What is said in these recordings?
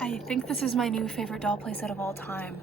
I think this is my new favorite doll playset of all time.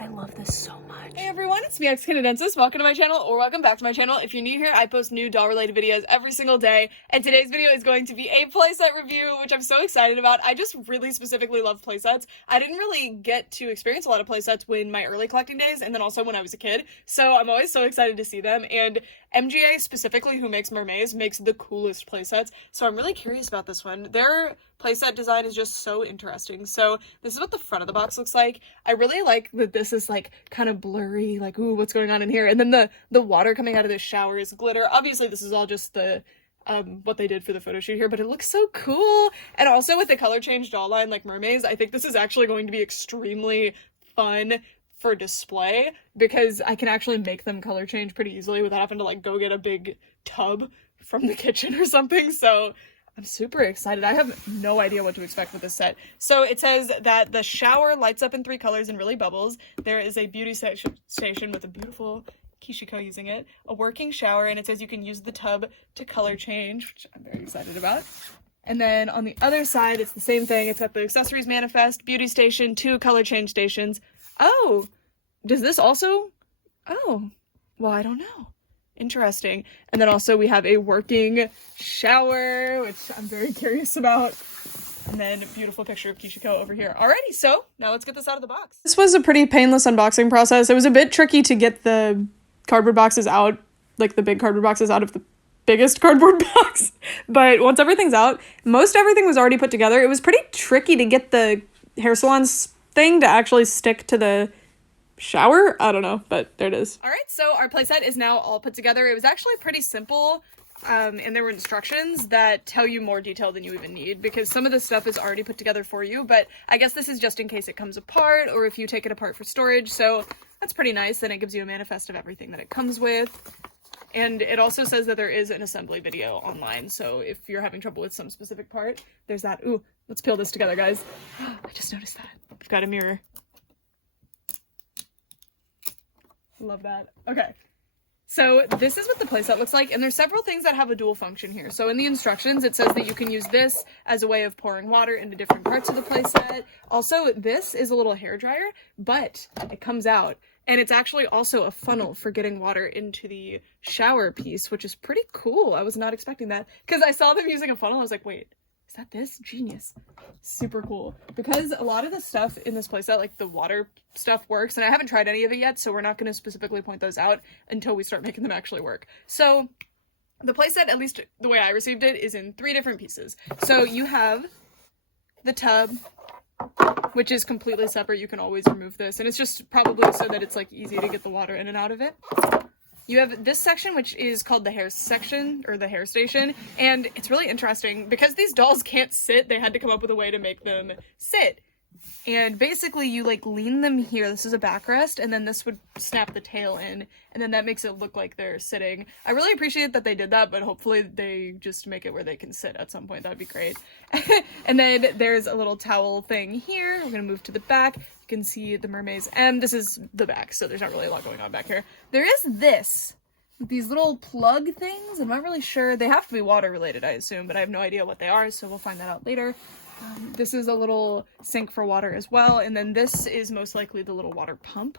I love this so much. Hey everyone, it's me, X-Canadensis. Welcome to my channel, or welcome back to my channel. If you're new here, I post new doll-related videos every single day, and today's video is going to be a playset review, which I'm so excited about. I just really specifically love playsets. I didn't really get to experience a lot of playsets when my early collecting days, and then also when I was a kid, so I'm always so excited to see them, and MGA specifically, who makes Mermaze, makes the coolest playsets, so I'm really curious about this one. Their playset design is just so interesting. So this is what the front of the box looks like. I really like that this is like kind of blurry, like, ooh, what's going on in here? And then the water coming out of this shower is glitter. Obviously this is all just the what they did for the photo shoot here, but it looks so cool. And also with the color change doll line like Mermaze, I think this is actually going to be extremely fun for display because I can actually make them color change pretty easily without having to like go get a big tub from the kitchen or something. So I'm super excited. I have no idea what to expect with this set. So it says that the shower lights up in 3 colors and really bubbles. There is a beauty station with a beautiful Kishiko using it, a working shower, and it says you can use the tub to color change, which I'm very excited about. And then on the other side, it's the same thing. It's got the accessories manifest, beauty station, 2 color change stations. Oh, does this also? Oh, well, I don't know. Interesting. And then also we have a working shower, which I'm very curious about. And then a beautiful picture of Kishiko over here. Alrighty, so now let's get this out of the box. This was a pretty painless unboxing process. It was a bit tricky to get the cardboard boxes out, like the big cardboard boxes out of the biggest cardboard box. But once everything's out, most everything was already put together. It was pretty tricky to get the hair salon's thing to actually stick to the shower. I don't know, but there it is. All right, so our playset is now all put together. It was actually pretty simple, and there were instructions that tell you more detail than you even need because some of the stuff is already put together for you, but I guess this is just in case it comes apart or if you take it apart for storage, so that's pretty nice. Then it gives you a manifest of everything that it comes with. And it also says that there is an assembly video online, so if you're having trouble with some specific part, there's that. Ooh, let's peel this together, guys. I just noticed that. We've got a mirror. Love that. Okay, so this is what the playset looks like, and there's several things that have a dual function here. So in the instructions, it says that you can use this as a way of pouring water into different parts of the playset. Also, this is a little hair dryer, but it comes out, and it's actually also a funnel for getting water into the shower piece, which is pretty cool. I was not expecting that, because I saw them using a funnel. I was like, wait, is that this? Genius. Super cool. Because a lot of the stuff in this playset, like the water stuff, works, and I haven't tried any of it yet, so we're not going to specifically point those out until we start making them actually work. So the playset, at least the way I received it, is in 3 different pieces. So you have the tub, which is completely separate. You can always remove this, and it's just probably so that it's like easy to get the water in and out of it. You have this section, which is called the hair section, or the hair station, and it's really interesting because these dolls can't sit. They had to come up with a way to make them sit. And basically you like lean them here. This is a backrest, and then this would snap the tail in, and then that makes it look like they're sitting. I really appreciate that they did that, but hopefully they just make it where they can sit at some point. That'd be great. And then there's a little towel thing here. We're gonna move to the back. You can see the Mermaze, and this is the back, so there's not really a lot going on back here. There is this, these little plug things. I'm not really sure. They have to be water related, I assume, but I have no idea what they are, so we'll find that out later. This is a little sink for water as well, and then this is most likely the little water pump.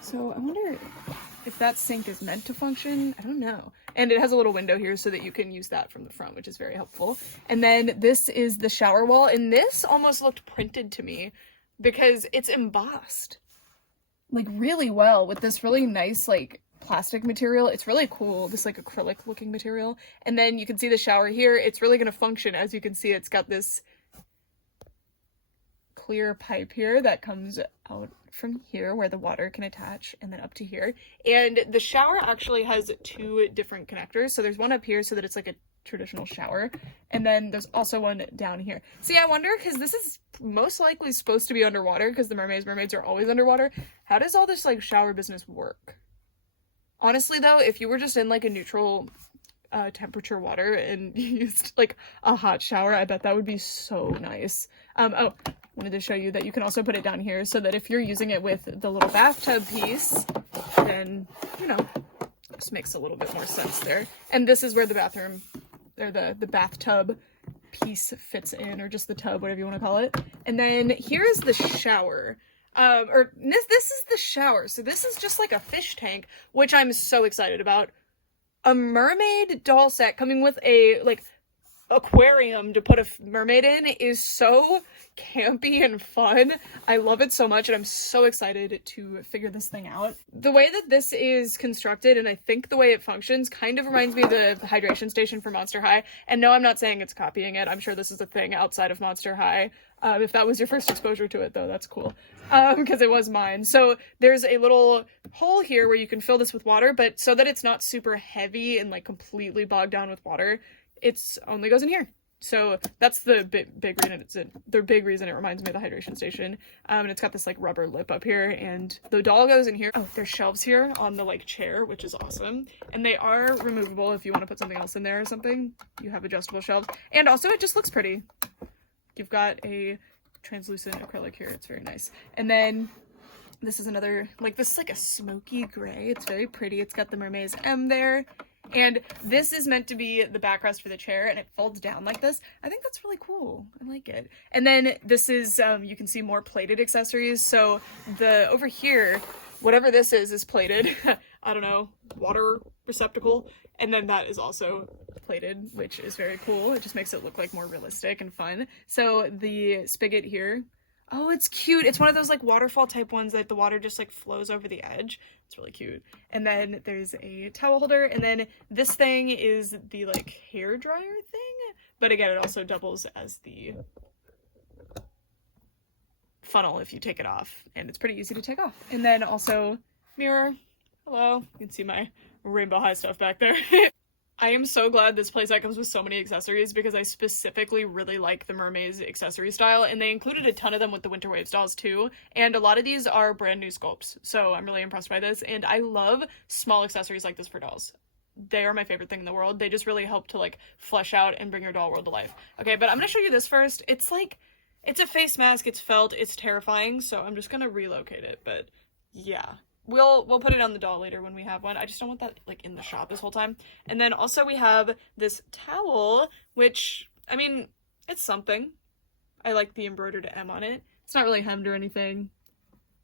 So I wonder if that sink is meant to function. I don't know. And it has a little window here so that you can use that from the front, which is very helpful. And then this is the shower wall, and this almost looked printed to me because it's embossed like really well with this really nice like plastic material. It's really cool, this like acrylic looking material. And then you can see the shower here. It's really going to function. As you can see, it's got this clear pipe here that comes out from here where the water can attach, and then up to here. And the shower actually has 2 different connectors. So there's one up here so that it's like a traditional shower, and then there's also one down here. See, I wonder, because this is most likely supposed to be underwater because the Mermaze Mermaids are always underwater. How does all this like shower business work? Honestly though, if you were just in like a neutral temperature water and you used like a hot shower, I bet that would be so nice. Oh, wanted to show you that you can also put it down here so that if you're using it with the little bathtub piece, then, you know, this makes a little bit more sense there. And this is where the bathroom, or the bathtub piece fits in, or just the tub, whatever you want to call it. And then here is the shower. This is the shower. So this is just like a fish tank, which I'm so excited about. A mermaid doll set coming with a like aquarium to put a mermaid in is so campy and fun. I love it so much, and I'm so excited to figure this thing out. The way that this is constructed, and I think the way it functions, kind of reminds me of the hydration station for Monster High. And no, I'm not saying it's copying it. I'm sure this is a thing outside of Monster High. If that was your first exposure to it, though, that's cool, because it was mine. So there's a little hole here where you can fill this with water, but so that it's not super heavy and like completely bogged down with water, it's only goes in here. So that's the big reason it reminds me of the hydration station. And it's got this like rubber lip up here, and the doll goes in here. Oh, there's shelves here on the like chair, which is awesome. And they are removable if you want to put something else in there or something. You have adjustable shelves. And also it just looks pretty. You've got a translucent acrylic here. It's very nice. And then this is another, like, this is like a smoky gray. It's very pretty. It's got the Mermaze M there. And this is meant to be the backrest for the chair, and it folds down like this. I think that's really cool. I like it. And then this is, you can see more plated accessories. So the, over here, whatever this is plated. I don't know, water receptacle. And then that is also plated, which is very cool. It just makes it look like more realistic and fun. So the spigot here, oh, it's cute. It's one of those like waterfall type ones that the water just like flows over the edge. It's really cute. And then there's a towel holder, and then this thing is the like hair dryer thing, but again, it also doubles as the funnel if you take it off, and it's pretty easy to take off. And then also mirror. Hello, you can see my Rainbow High stuff back there. I am so glad this playset comes with so many accessories, because I specifically really like the Mermaze accessory style, and they included a ton of them with the Winter Waves dolls too, and a lot of these are brand new sculpts, so I'm really impressed by this, and I love small accessories like this for dolls. They are my favorite thing in the world. They just really help to like flesh out and bring your doll world to life. Okay, but I'm gonna show you this first. It's like, it's a face mask, it's felt, it's terrifying, so I'm just gonna relocate it, but yeah. We'll put it on the doll later when we have one. I just don't want that like in the shop this whole time. And then also we have this towel, which, I mean, it's something. I like the embroidered M on it. It's not really hemmed or anything.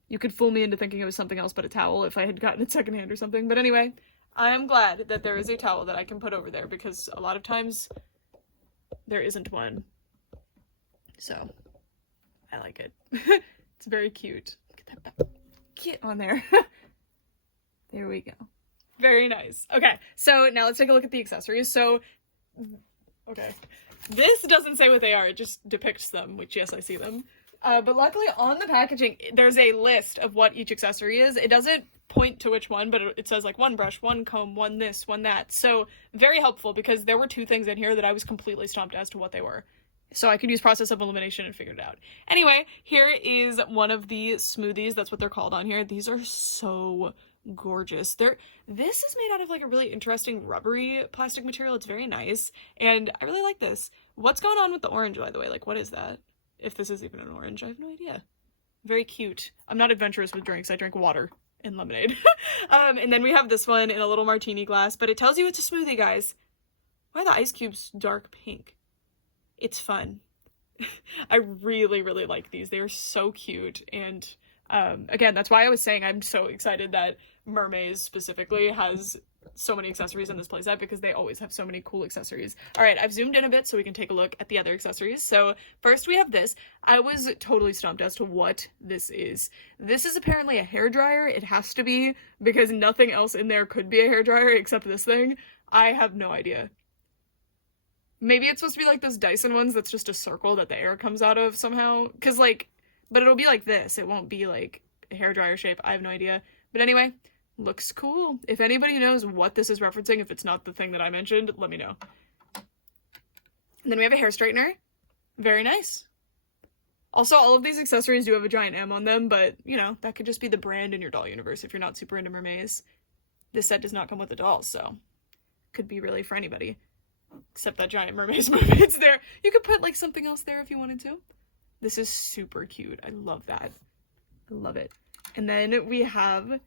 You could fool me into thinking it was something else but a towel if I had gotten it secondhand or something. But anyway, I am glad that there is a towel that I can put over there, because a lot of times there isn't one. So I like it. It's very cute. Get that back. Get on there. There we go. Very nice. Okay, so now let's take a look at the accessories. So, okay, this doesn't say what they are, it just depicts them, which yes, I see them. But luckily on the packaging, there's a list of what each accessory is. It doesn't point to which one, but it says like one brush, one comb, one this, one that. So very helpful, because there were two things in here that I was completely stumped as to what they were. So I could use process of elimination and figure it out. Anyway, here is one of the smoothies. That's what they're called on here. These are so gorgeous. This is made out of like a really interesting rubbery plastic material. It's very nice, and I really like this. What's going on with the orange, by the way? Like, what is that? If this is even an orange, I have no idea. Very cute. I'm not adventurous with drinks. I drink water and lemonade. And then we have this one in a little martini glass, but it tells you it's a smoothie, guys. Why are the ice cubes dark pink? It's fun. I really, really like these. They are so cute. And again, that's why I was saying I'm so excited that Mermaze specifically has so many accessories in this playset, because they always have so many cool accessories. All right, I've zoomed in a bit so we can take a look at the other accessories. So first we have this. I was totally stumped as to what this is. This is apparently a hairdryer. It has to be, because nothing else in there could be a hairdryer except this thing. I have no idea. Maybe it's supposed to be like those Dyson ones that's just a circle that the air comes out of somehow. Because, like, but it'll be like this. It won't be like a hairdryer shape. I have no idea. But anyway, looks cool. If anybody knows what this is referencing, if it's not the thing that I mentioned, let me know. And then we have a hair straightener. Very nice. Also, all of these accessories do have a giant M on them, but, you know, that could just be the brand in your doll universe if you're not super into Mermaze. This set does not come with the dolls, so could be really for anybody. Except that giant Mermaze Mermaidz there. You could put like something else there if you wanted to. This is super cute. I love that. I love it. And then we have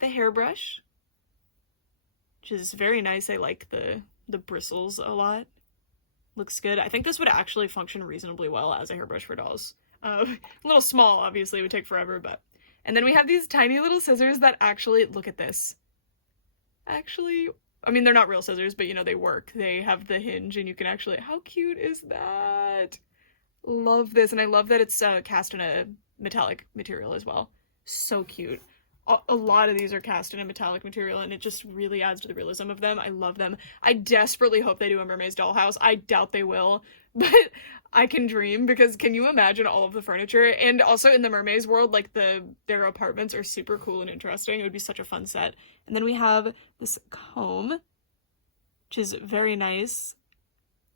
the hairbrush, which is very nice. I like the bristles a lot. Looks good. I think this would actually function reasonably well as a hairbrush for dolls. A little small, obviously, it would take forever, but... And then we have these tiny little scissors that actually, look at this. Actually, I mean, they're not real scissors, but you know, they work. They have the hinge and you can actually, how cute is that? Love this. And I love that it's cast in a metallic material as well. So cute. A lot of these are cast in a metallic material and it just really adds to the realism of them. I love them. I desperately hope they do a Mermaid's dollhouse. I doubt they will, but I can dream, because can you imagine all of the furniture? And also in the Mermaid's world, like their apartments are super cool and interesting. It would be such a fun set. And then we have this comb, which is very nice.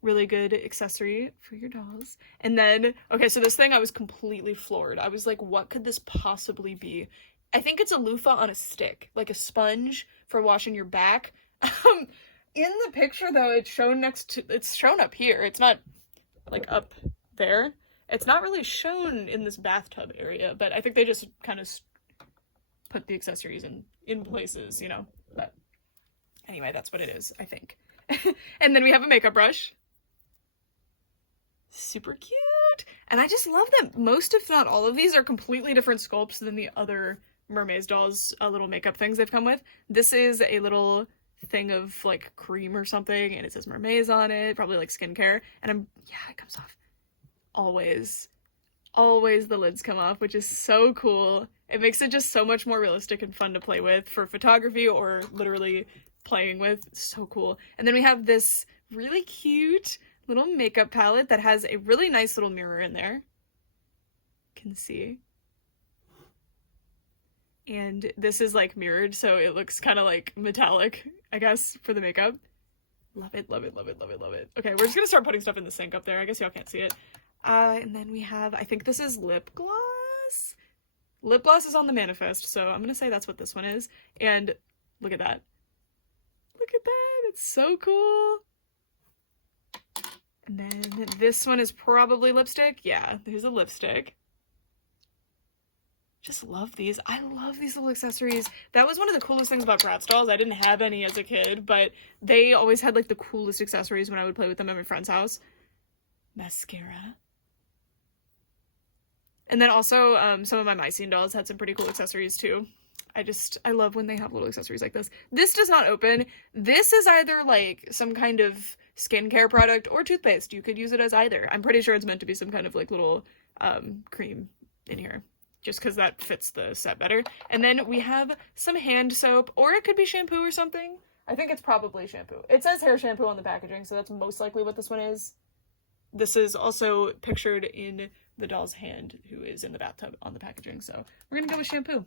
Really good accessory for your dolls. And then, okay, so this thing, I was completely floored. I was like, what could this possibly be? I think it's a loofah on a stick, like a sponge for washing your back. In the picture though, it's shown it's shown up here. It's not like up there. It's not really shown in this bathtub area, but I think they just kind of put the accessories in places, you know, but anyway, that's what it is, I think. And then we have a makeup brush. Super cute. And I just love them. Most, if not all of these, are completely different sculpts than the other Mermaid's dolls little makeup things they've come with. This is a little thing of like cream or something and it says Mermaze on it, probably like skincare, and yeah, it comes off. Always the lids come off, which is so cool. It makes it just so much more realistic and fun to play with for photography or literally playing with. So cool. And then we have this really cute little makeup palette that has a really nice little mirror in there. You can see. And this is like mirrored, so it looks kind of like metallic, I guess, for the makeup. Love it, love it, love it, love it, love it. Okay, we're just gonna start putting stuff in the sink up there. I guess y'all can't see it. And then we have, I think this is lip gloss. Lip gloss is on the manifest, so I'm gonna say that's what this one is. And look at that. Look at that, it's so cool. And then this one is probably lipstick. Yeah, there's a lipstick. Just love these. I love these little accessories. That was one of the coolest things about Bratz dolls. I didn't have any as a kid, but they always had like the coolest accessories when I would play with them at my friend's house. Mascara. And then also some of my Mycene dolls had some pretty cool accessories too. I love when they have little accessories like this. This does not open. This is either like some kind of skincare product or toothpaste. You could use it as either. I'm pretty sure it's meant to be some kind of like little cream in here, just because that fits the set better. And then we have some hand soap, or it could be shampoo or something. I think it's probably shampoo. It says hair shampoo on the packaging, so that's most likely what this one is. This is also pictured in the doll's hand, who is in the bathtub on the packaging, so we're gonna go with shampoo.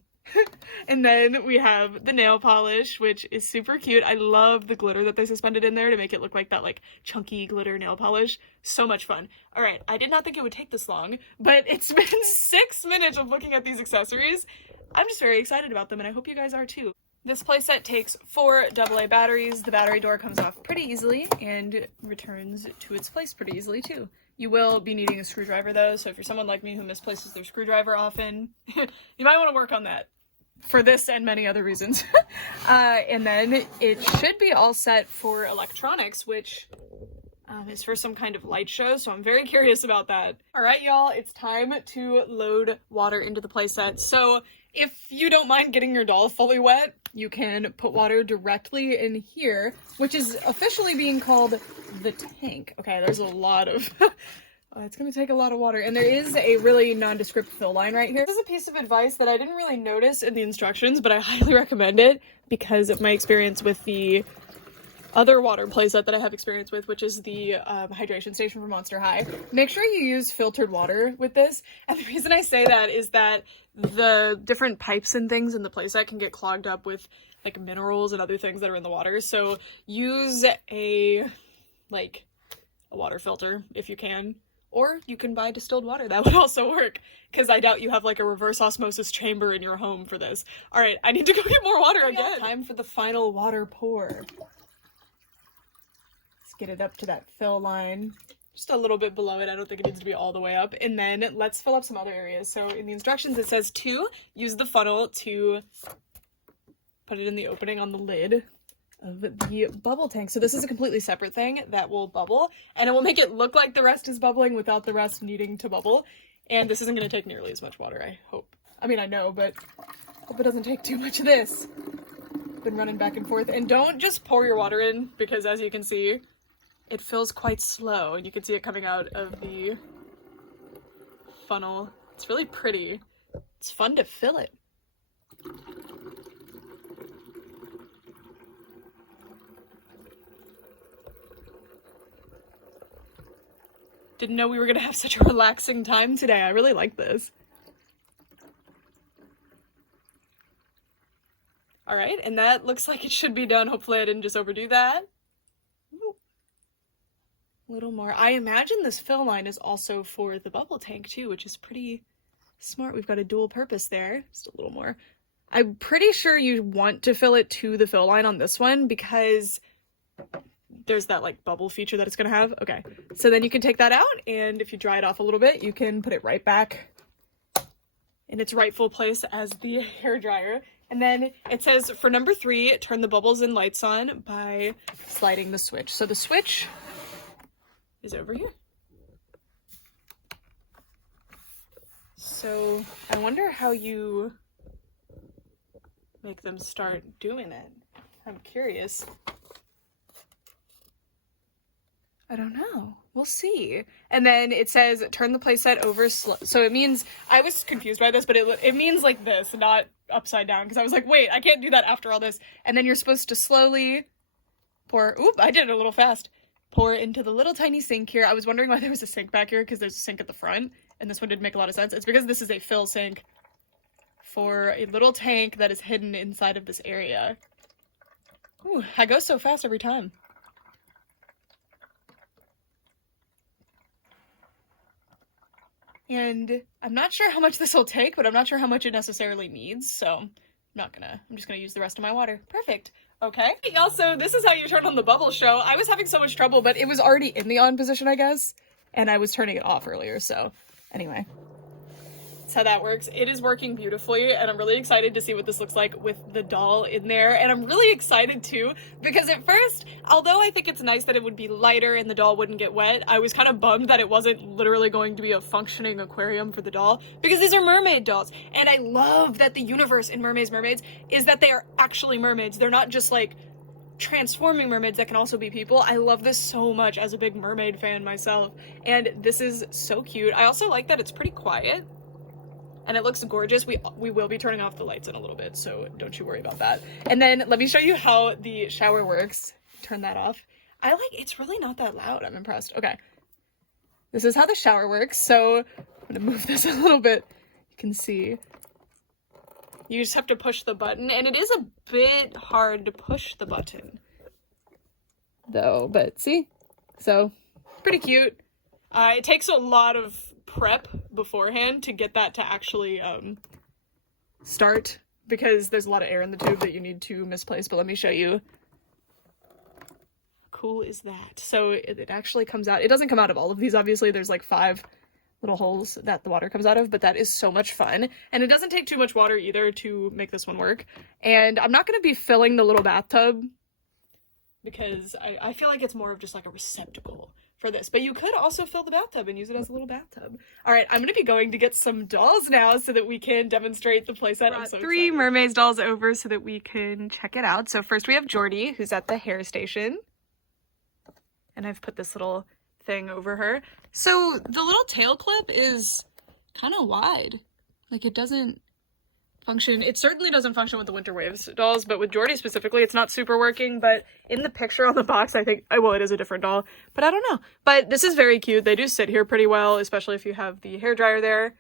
And then we have the nail polish, which is super cute. I love the glitter that they suspended in there to make it look like that like chunky glitter nail polish. So much fun. All right, I did not think it would take this long, but it's been 6 minutes of looking at these accessories. I'm just very excited about them, and I hope you guys are too. This playset takes 4 AA batteries. The battery door comes off pretty easily and returns to its place pretty easily too. You will be needing a screwdriver though, so if you're someone like me who misplaces their screwdriver often, you might want to work on that for this and many other reasons. And then it should be all set for electronics, which is for some kind of light show, so I'm very curious about that. All right, y'all, it's time to load water into the playset. So if you don't mind getting your doll fully wet, you can put water directly in here, which is officially being called the tank. Okay, there's a lot of... it's gonna take a lot of water, and there is a really nondescript fill line right here. This is a piece of advice that I didn't really notice in the instructions, but I highly recommend it because of my experience with the other water playset that I have experience with, which is the hydration station for Monster High. Make sure you use filtered water with this, and the reason I say that is that the different pipes and things in the playset can get clogged up with like minerals and other things that are in the water, so use a water filter if you can. Or you can buy distilled water. That would also work, because I doubt you have like a reverse osmosis chamber in your home for this. All right, I need to go get more water again. Time for the final water pour. Let's get it up to that fill line. Just a little bit below it. I don't think it needs to be all the way up. And then let's fill up some other areas. So in the instructions it says to use the funnel to put it in the opening on the lid. of the bubble tank. So this is a completely separate thing that will bubble, and it will make it look like the rest is bubbling without the rest needing to bubble. And this isn't going to take nearly as much water, I hope. I mean, I know, but hope it doesn't take too much of this. Been running back and forth. And don't just pour your water in, because as you can see, it fills quite slow, and you can see it coming out of the funnel. It's really pretty. It's fun to fill it. Didn't know we were gonna have such a relaxing time today. I really like this. All right, and that looks like it should be done. Hopefully I didn't just overdo that. Ooh. A little more. I imagine this fill line is also for the bubble tank too, which is pretty smart. We've got a dual purpose there. Just a little more. I'm pretty sure you want to fill it to the fill line on this one because there's that like bubble feature that it's gonna have. Okay, so then you can take that out, and if you dry it off a little bit, you can put it right back in its rightful place as the hair dryer. And then it says for number 3, turn the bubbles and lights on by sliding the switch. So the switch is over here. So I wonder how you make them start doing it. I'm curious. I don't know. We'll see. And then it says turn the playset over slow. So it means, I was confused by this, but it means like this, not upside down, because I was like, wait, I can't do that after all this. And then you're supposed to slowly pour, oop, I did it a little fast. Pour into the little tiny sink here. I was wondering why there was a sink back here, because there's a sink at the front, and this one didn't make a lot of sense. It's because this is a fill sink for a little tank that is hidden inside of this area. Ooh, I go so fast every time. And I'm not sure how much this will take, but I'm not sure how much it necessarily needs, so I'm just gonna use the rest of my water. Perfect. Okay. Also, this is how you turn on the bubble show. I was having so much trouble, but it was already in the on position, I guess, and I was turning it off earlier, so anyway. That's how that works. It is working beautifully, and I'm really excited to see what this looks like with the doll in there. And I'm really excited too, because at first, although I think it's nice that it would be lighter and the doll wouldn't get wet, I was kind of bummed that it wasn't literally going to be a functioning aquarium for the doll, because these are mermaid dolls. And I love that the universe in Mermaze Mermaidz is that they are actually mermaids. They're not just like transforming mermaids that can also be people. I love this so much as a big mermaid fan myself, and this is so cute. I also like that it's pretty quiet. And it looks gorgeous. We will be turning off the lights in a little bit, so don't you worry about that. And then let me show you how the shower works. Turn that off. It's really not that loud. I'm impressed. Okay. This is how the shower works. So I'm gonna move this a little bit. You can see. You just have to push the button, and it is a bit hard to push the button, though, but see? So, pretty cute. It takes a lot of prep beforehand to get that to actually start, because there's a lot of air in the tube that you need to misplace, but let me show you. Cool is that? So it actually comes out. It doesn't come out of all of these, obviously. There's like 5 little holes that the water comes out of, but that is so much fun. And it doesn't take too much water either to make this one work. And I'm not going to be filling the little bathtub, because I feel like it's more of just like a receptacle for this, but you could also fill the bathtub and use it as a little bathtub. All right, I'm gonna be going to get some dolls now so that we can demonstrate the playset. I'm so 3 mermaids dolls over so that we can check it out. So first we have Jordy, who's at the hair station, and I've put this little thing over her. So the little tail clip is kind of wide. Like, it doesn't function. It certainly doesn't function with the Winter Waves dolls, but with Jordy specifically, it's not super working. But in the picture on the box, I think, well, it is a different doll, but I don't know. But this is very cute. They do sit here pretty well, especially if you have the hairdryer there.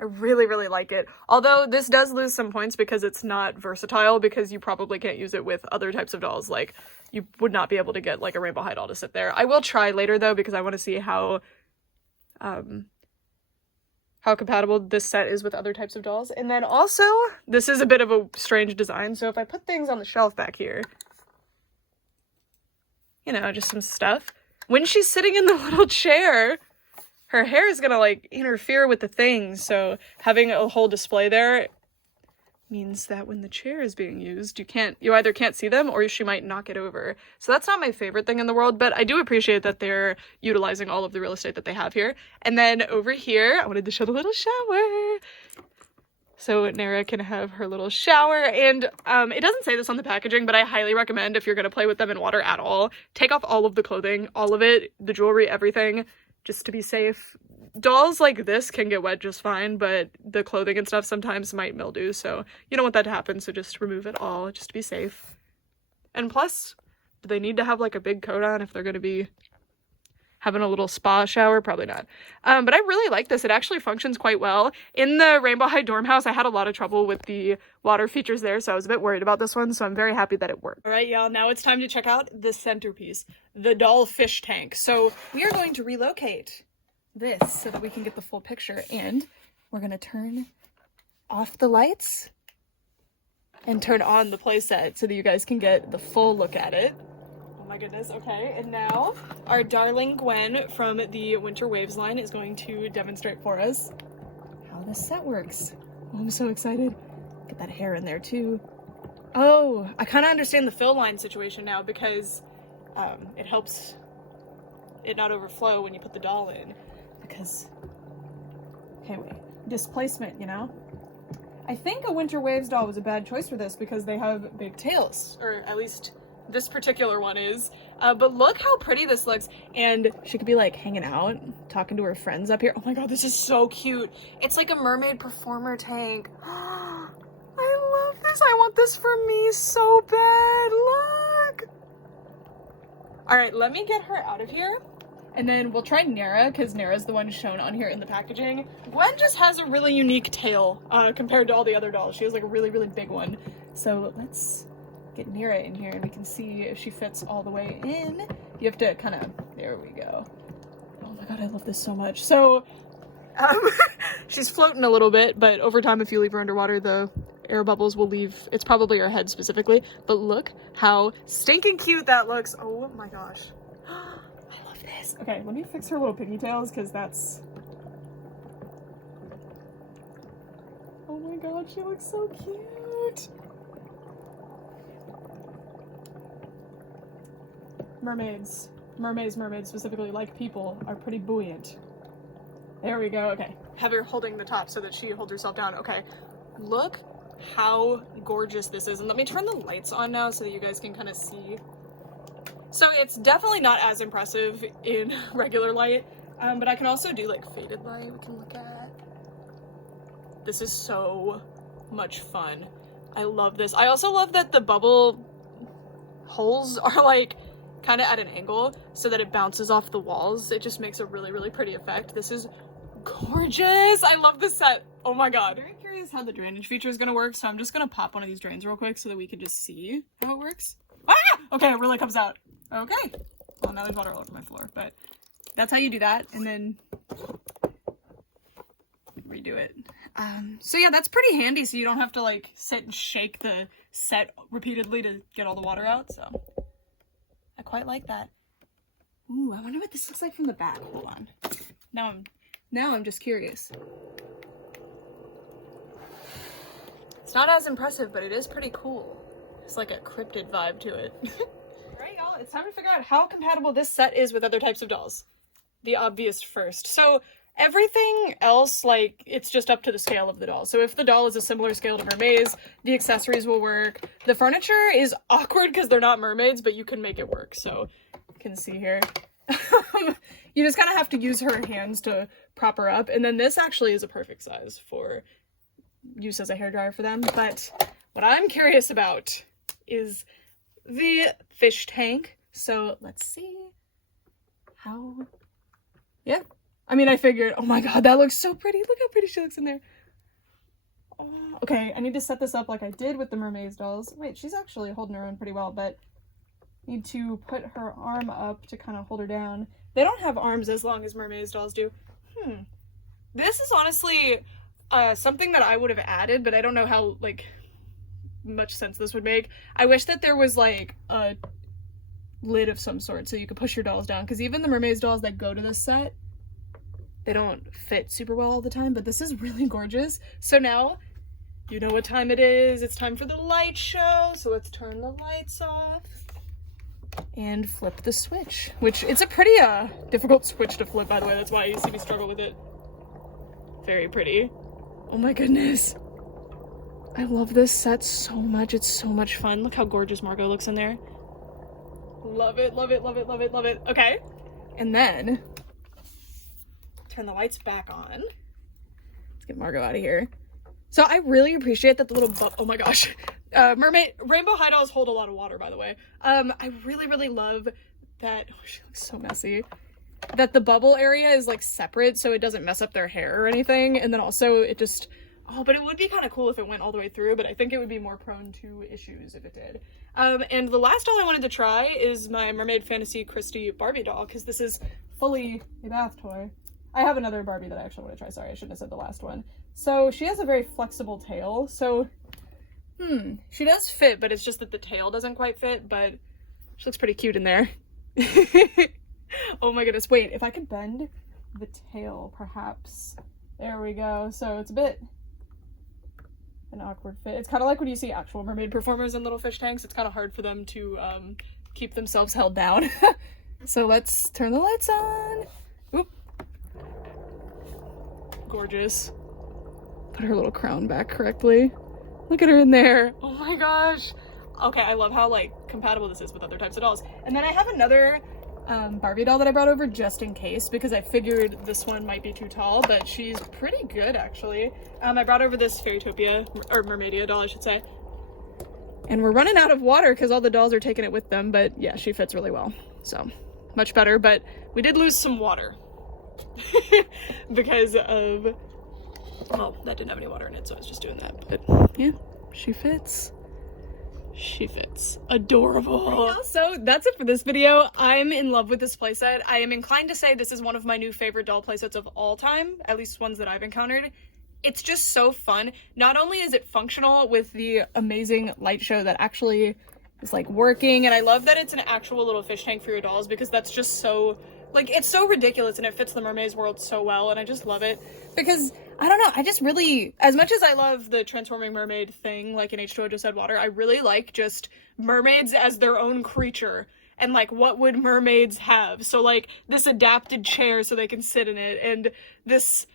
I really, really like it. Although this does lose some points because it's not versatile, because you probably can't use it with other types of dolls. Like, you would not be able to get like a Rainbow High doll to sit there. I will try later though, because I want to see how compatible this set is with other types of dolls. And then also, this is a bit of a strange design, so if I put things on the shelf back here, you know, just some stuff, when she's sitting in the little chair, her hair is gonna like interfere with the things, so having a whole display there means that when the chair is being used, you either can't see them or she might knock it over. So that's not my favorite thing in the world, but I do appreciate that they're utilizing all of the real estate that they have here. And then over here, I wanted to show the little shower. So Nara can have her little shower, and it doesn't say this on the packaging, but I highly recommend if you're going to play with them in water at all, take off all of the clothing, all of it, the jewelry, everything, just to be safe. Dolls like this can get wet just fine, but the clothing and stuff sometimes might mildew, so you don't want that to happen, so just remove it all, just to be safe. And plus, do they need to have like a big coat on if they're going to be having a little spa shower? Probably not. But I really like this. It actually functions quite well. In the Rainbow High dorm house, I had a lot of trouble with the water features there, so I was a bit worried about this one, so I'm very happy that it worked. All right, y'all, now it's time to check out the centerpiece, the doll fish tank. So we are going to relocate this so that we can get the full picture, and we're going to turn off the lights and turn on the playset so that you guys can get the full look at it. Oh my goodness, okay, and now our darling Gwen from the Winter Waves line is going to demonstrate for us how this set works. Oh, I'm so excited. Get that hair in there too. Oh, I kind of understand the fill line situation now because it helps it not overflow when you put the doll in. Because, okay, wait, displacement, you know? I think a Winter Waves doll was a bad choice for this because they have big tails, or at least this particular one is. But look how pretty this looks, and she could be like hanging out, talking to her friends up here. Oh my god, this is so cute. It's like a mermaid performer tank. I love this. I want this for me so bad. Look. All right, let me get her out of here. And then we'll try Nara, because Nara's the one shown on here in the packaging. Gwen just has a really unique tail compared to all the other dolls. She has like a really, really big one. So let's get Nara in here and we can see if she fits all the way in. You have to kind of, there we go. Oh my god, I love this so much. So she's floating a little bit, but over time if you leave her underwater, the air bubbles will leave. It's probably her head specifically, but look how stinking cute that looks. Oh my gosh. Okay, let me fix her little pigtails because that's... Oh my god, she looks so cute! Mermaids, mermaids specifically, like people, are pretty buoyant. There we go, okay. Have her holding the top so that she holds herself down. Okay, look how gorgeous this is. And let me turn the lights on now so that you guys can kind of see. So it's definitely not as impressive in regular light, but I can also do like faded light we can look at. This is so much fun. I love this. I also love that the bubble holes are like kind of at an angle so that it bounces off the walls. It just makes a really, really pretty effect. This is gorgeous. I love this set. Oh my god. Very curious how the drainage feature is going to work, so I'm just going to pop one of these drains real quick so that we can just see how it works. Ah! Okay, it really comes out. Okay. Well, now there's water all over my floor, but that's how you do that, and then redo it. So yeah, that's pretty handy, so you don't have to like sit and shake the set repeatedly to get all the water out, so I quite like that. Ooh, I wonder what this looks like from the back. Hold on. Now I'm just curious. It's not as impressive, but it is pretty cool. It's like a cryptid vibe to it. Alright, y'all, it's time to figure out how compatible this set is with other types of dolls. The obvious first. So everything else, like, it's just up to the scale of the doll. So if the doll is a similar scale to Mermaze, the accessories will work. The furniture is awkward because they're not mermaids, but you can make it work. So you can see here. You just kind of have to use her hands to prop her up. And then this actually is a perfect size for use as a hairdryer for them. But what I'm curious about is the fish tank. So let's see how, yeah. I mean, I figured, oh my god, that looks so pretty. Look how pretty she looks in there. Oh, okay, I need to set this up like I did with the Mermaze dolls. Wait, she's actually holding her own pretty well, but need to put her arm up to kind of hold her down. They don't have arms as long as Mermaze dolls do. This is honestly something that I would have added, but I don't know how, like, much sense this would make. I wish that there was, like, a lid of some sort so you could push your dolls down, because even the Mermaze dolls that go to this set, they don't fit super well all the time, but this is really gorgeous. So now You know what time it is. It's time for the light show. So let's turn the lights off and flip the switch, which it's a pretty difficult switch to flip, by the way. That's why you see me struggle with it. Very pretty. Oh my goodness. I love this set so much. It's so much fun. Look how gorgeous Margot looks in there. Love it, love it, love it, love it, love it. Okay. And then turn the lights back on. Let's get Margot out of here. So I really appreciate that the little oh my gosh. Rainbow High Dolls hold a lot of water, by the way. I really, really love that. Oh, she looks so messy. That the bubble area is like separate so it doesn't mess up their hair or anything. And then also it just, oh, but it would be kind of cool if it went all the way through, but I think it would be more prone to issues if it did. And the last doll I wanted to try is my Mermaid Fantasy Christie Barbie doll, because this is fully a bath toy. I have another Barbie that I actually want to try. Sorry, I shouldn't have said the last one. So she has a very flexible tail. So, she does fit, but it's just that the tail doesn't quite fit, but she looks pretty cute in there. Oh my goodness. Wait, if I could bend the tail, perhaps. There we go. So it's a bit an awkward fit. It's kind of like when you see actual mermaid performers in little fish tanks. It's kind of hard for them to keep themselves held down. So let's turn the lights on. Oop. Gorgeous. Put her little crown back correctly. Look at her in there. Oh my gosh. Okay, I love how like compatible this is with other types of dolls. And then I have another Barbie doll that I brought over just in case, because I figured this one might be too tall, but she's pretty good actually. I brought over this Fairytopia, or Mermaidia doll I should say. And we're running out of water because all the dolls are taking it with them, but yeah, she fits really well. So, much better, but we did lose some water. Because of, well, that didn't have any water in it, so I was just doing that. But yeah, she fits. She fits. Adorable. So that's it for this video. I'm in love with this playset. I am inclined to say this is one of my new favorite doll playsets of all time, at least ones that I've encountered. It's just so fun. Not only is it functional with the amazing light show that actually is like working, and I love that it's an actual little fish tank for your dolls, because that's just so, like, it's so ridiculous and it fits the mermaid's world so well, and I just love it. Because, I don't know, I just really, as much as I love the transforming mermaid thing, like in H2O Just Said Water, I really like just mermaids as their own creature. And like, what would mermaids have? So like, this adapted chair so they can sit in it, and this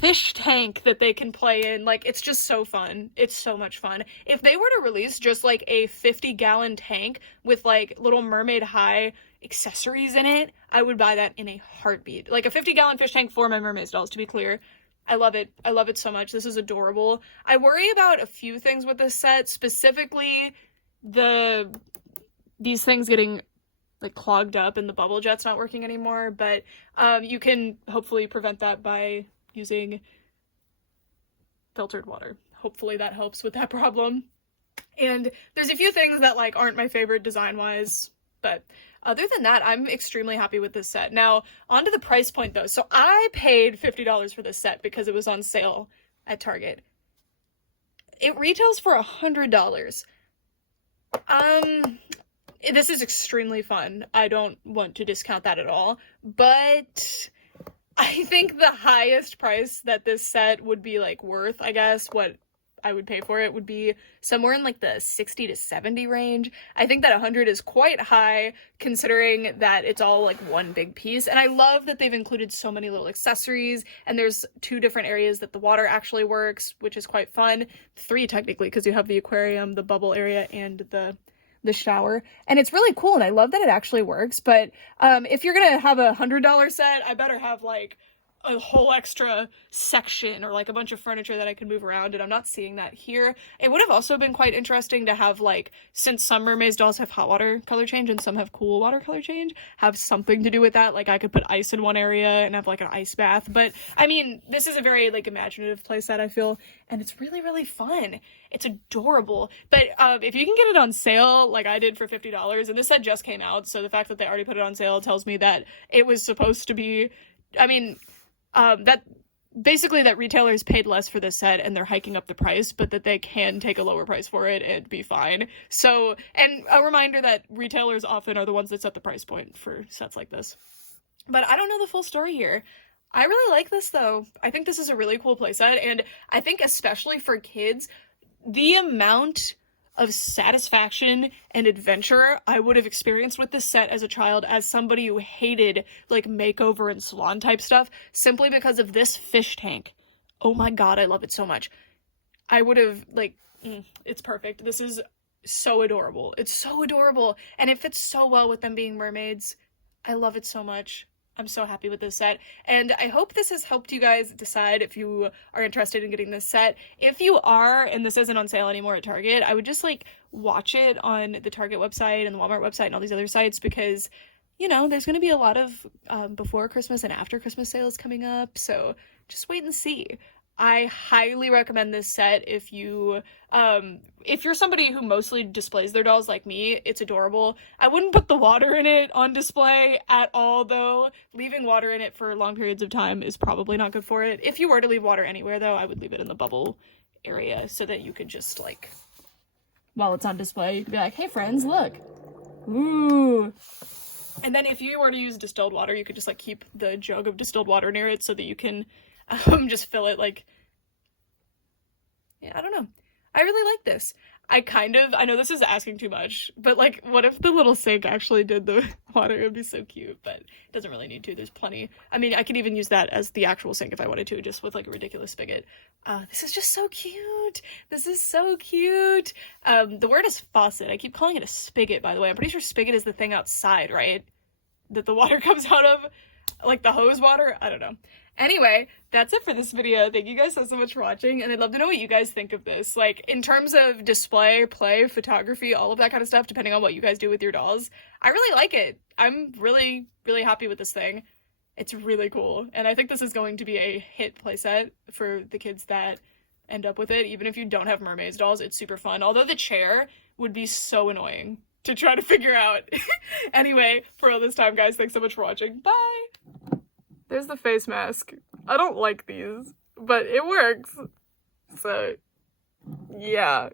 fish tank that they can play in. Like, it's just so fun. It's so much fun. If they were to release just like a 50-gallon tank with like little Mermaid High accessories in it, I would buy that in a heartbeat. Like a 50-gallon fish tank for my mermaid dolls, to be clear. I love it. I love it so much. This is adorable. I worry about a few things with this set, specifically these things getting like clogged up and the bubble jet's not working anymore, but you can hopefully prevent that by using filtered water. Hopefully that helps with that problem. And there's a few things that like aren't my favorite design-wise, but other than that, I'm extremely happy with this set. Now, onto the price point though. So I paid $50 for this set because it was on sale at Target. It retails for $100. This is extremely fun. I don't want to discount that at all, but I think the highest price that this set would be like worth, I guess, what I would pay for it would be somewhere in like the 60 to 70 range. I think that 100 is quite high considering that it's all like one big piece. And I love that they've included so many little accessories, and there's 2 different areas that the water actually works, which is quite fun. 3 technically, because you have the aquarium, the bubble area, and the shower, and it's really cool, and I love that it actually works. But if you're gonna have a $100 set, I better have like a whole extra section or like a bunch of furniture that I can move around, and I'm not seeing that here. It would have also been quite interesting to have, like, since some mermaids dolls have hot water color change and some have cool water color change, have something to do with that. Like, I could put ice in one area and have like an ice bath. But I mean, this is a very like imaginative playset, I feel, and it's really, really fun. It's adorable. But if you can get it on sale like I did for $50, and this set just came out, so the fact that they already put it on sale tells me that it was supposed to be, I mean, that basically that retailers paid less for this set and they're hiking up the price, but that they can take a lower price for it and be fine. So, and a reminder that retailers often are the ones that set the price point for sets like this. But I don't know the full story here. I really like this though. I think this is a really cool playset, and I think especially for kids, the amount of satisfaction and adventure I would have experienced with this set as a child, as somebody who hated like makeover and salon type stuff, simply because of this fish tank. Oh my god, I love it so much. I would have like, it's perfect. This is so adorable. It's so adorable, and it fits so well with them being mermaids. I love it so much. I'm so happy with this set, and I hope this has helped you guys decide if you are interested in getting this set. If you are, and this isn't on sale anymore at Target, I would just like watch it on the Target website and the Walmart website and all these other sites, because you know there's going to be a lot of before Christmas and after Christmas sales coming up, so just wait and see. I highly recommend this set if you're somebody who mostly displays their dolls like me. It's adorable. I wouldn't put the water in it on display at all, though. Leaving water in it for long periods of time is probably not good for it. If you were to leave water anywhere, though, I would leave it in the bubble area so that you could just, like, while it's on display, you could be like, hey, friends, look. Ooh. And then if you were to use distilled water, you could just, like, keep the jug of distilled water near it so that you can just fill it, like, yeah, I don't know. I really like this. I know this is asking too much, but like, what if the little sink actually did the water? It would be so cute, but it doesn't really need to. There's plenty. I mean, I could even use that as the actual sink if I wanted to, just with like a ridiculous spigot. This is just so cute. This is so cute. The word is faucet. I keep calling it a spigot, by the way. I'm pretty sure spigot is the thing outside, right? That the water comes out of, like the hose water? I don't know. Anyway, that's it for this video. Thank you guys so much for watching, and I'd love to know what you guys think of this. Like, in terms of display, play, photography, all of that kind of stuff, depending on what you guys do with your dolls. I really like it. I'm really, really happy with this thing. It's really cool, and I think this is going to be a hit playset for the kids that end up with it. Even if you don't have mermaids dolls, it's super fun. Although the chair would be so annoying to try to figure out. Anyway, for all this time, guys, thanks so much for watching. Bye! There's the face mask. I don't like these, but it works. So, yeah.